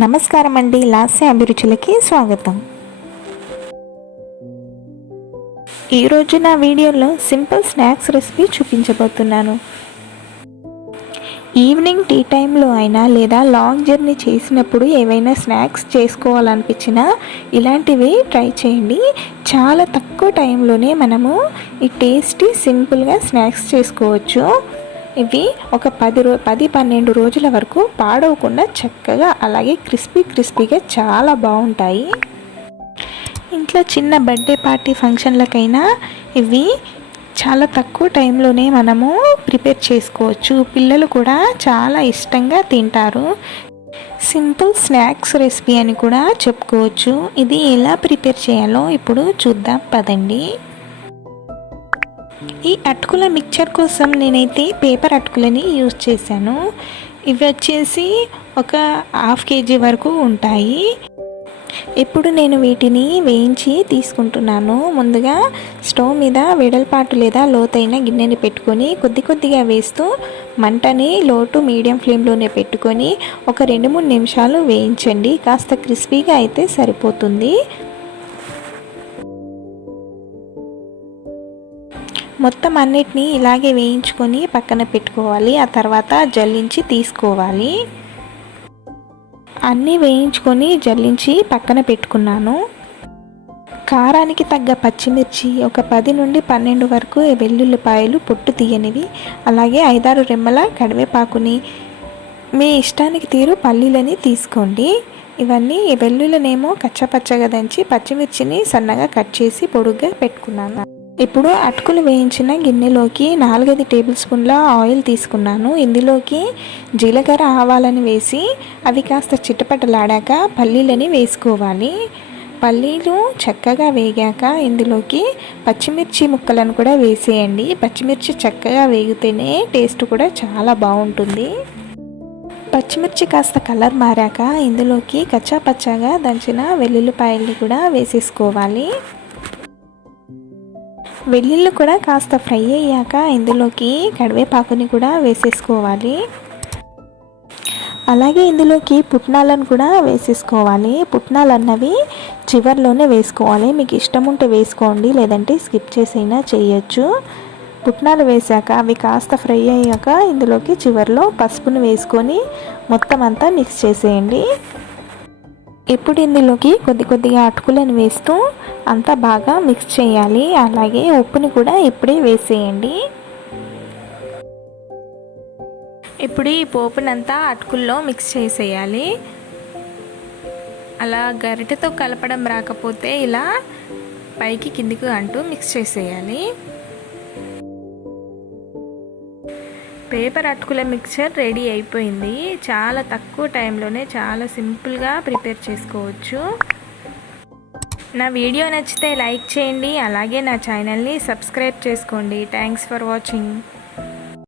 నమస్కారం అండి, లాస్య అభిరుచులకి స్వాగతం. ఈరోజు నా వీడియోలో సింపుల్ స్నాక్స్ రెసిపీ చూపించబోతున్నాను. ఈవినింగ్ టీ టైంలో అయినా లేదా లాంగ్ జర్నీ చేసినప్పుడు ఏవైనా స్నాక్స్ చేసుకోవాలనిపించినా ఇలాంటివి ట్రై చేయండి. చాలా తక్కువ టైంలోనే మనము ఈ టేస్టీ సింపుల్గా స్నాక్స్ చేసుకోవచ్చు. ఇవి ఒక 10-12 రోజుల వరకు పాడవకుండా చక్కగా అలాగే క్రిస్పీగా చాలా బాగుంటాయి. ఇంట్లో చిన్న బర్త్డే పార్టీ ఫంక్షన్లకైనా ఇవి చాలా తక్కువ టైంలోనే మనము ప్రిపేర్ చేసుకోవచ్చు. పిల్లలు కూడా చాలా ఇష్టంగా తింటారు. సింపుల్ స్నాక్స్ రెసిపీ అని కూడా చెప్పుకోవచ్చు. ఇది ఎలా ప్రిపేర్ చేయాలో ఇప్పుడు చూద్దాం పదండి. ఈ అటుకుల మిక్చర్ కోసం నేనైతే పేపర్ అటుకులని యూజ్ చేశాను. ఇవి వచ్చేసి ఒక 1/2 kg వరకు ఉంటాయి. ఇప్పుడు నేను వీటిని వేయించి తీసుకుంటున్నాను. ముందుగా స్టవ్ మీద వెడల్పాటు లేదా లోతైన గిన్నెని పెట్టుకొని కొద్దిగా వేస్తూ మంటని లో టు మీడియం ఫ్లేమ్లోనే పెట్టుకొని ఒక 2-3 నిమిషాలు వేయించండి. కాస్త క్రిస్పీగా అయితే సరిపోతుంది. మొత్తం అన్నిటినీ ఇలాగే వేయించుకొని పక్కన పెట్టుకోవాలి. ఆ తర్వాత జల్లించి తీసుకోవాలి. అన్నీ వేయించుకొని జల్లించి పక్కన పెట్టుకున్నాను. కారానికి తగ్గ పచ్చిమిర్చి, ఒక 10 నుండి 12 వరకు వెల్లుల్లిపాయలు పొట్టు తీయనివి, అలాగే 5-6 రెమ్మల కరివేపాకుని, మీ ఇష్టానికి తీరు పల్లీలని తీసుకోండి. ఇవన్నీ వెల్లుల్లినేమో కచ్చపచ్చగా దంచి పచ్చిమిర్చిని సన్నగా కట్ చేసి పొడుగ్గా పెట్టుకున్నాను. ఇప్పుడు అటుకులు వేయించిన గిన్నెలోకి 4-5 టేబుల్ స్పూన్ల ఆయిల్ తీసుకున్నాను. ఇందులోకి జీలకర్ర ఆవాలని వేసి అవి కాస్త చిటపటలాడాక పల్లీలని వేసుకోవాలి. పల్లీలు చక్కగా వేగాక ఇందులోకి పచ్చిమిర్చి ముక్కలను కూడా వేసేయండి. పచ్చిమిర్చి చక్కగా వేగితేనే టేస్ట్ కూడా చాలా బాగుంటుంది. పచ్చిమిర్చి కాస్త కలర్ మారాక ఇందులోకి కచ్చాపచ్చాగా దంచిన వెల్లుల్లిపాయల్ని కూడా వేసేసుకోవాలి. వెల్లుల్లి కూడా కాస్త ఫ్రై అయ్యాక ఇందులోకి కరివేపాకుని కూడా వేసేసుకోవాలి. అలాగే ఇందులోకి పుట్నాలను కూడా వేసేసుకోవాలి. పుట్నాలు అన్నవి చివర్లోనే వేసుకోవాలి. మీకు ఇష్టం ఉంటే వేసుకోండి, లేదంటే స్కిప్ చేసైనా చేయొచ్చు. పుట్నాలు వేసాక అవి కాస్త ఫ్రై అయ్యాక ఇందులోకి చివర్లో పసుపును వేసుకొని మొత్తం అంతా మిక్స్ చేసేయండి. ఇప్పుడు ఇందులోకి కొద్దిగా అటుకులను వేస్తూ అంతా బాగా మిక్స్ చేయాలి. అలాగే ఉప్పుని కూడా ఇప్పుడే వేసేయండి. ఇప్పుడు ఈ పోపునంతా అటుకుల్లో మిక్స్ చేసేయాలి. అలా గరిటెతో కలపడం రాకపోతే ఇలా పైకి కిందికి అంటూ మిక్స్ చేసేయాలి. పేపర్ అటుకుల మిక్చర్ రెడీ అయిపోయింది. చాలా తక్కువ టైంలోనే చాలా సింపుల్గా ప్రిపేర్ చేసుకోవచ్చు. నా వీడియో నచ్చితే లైక్ చేయండి, అలాగే నా ఛానల్ని సబ్స్క్రైబ్ చేసుకోండి. Thanks for watching.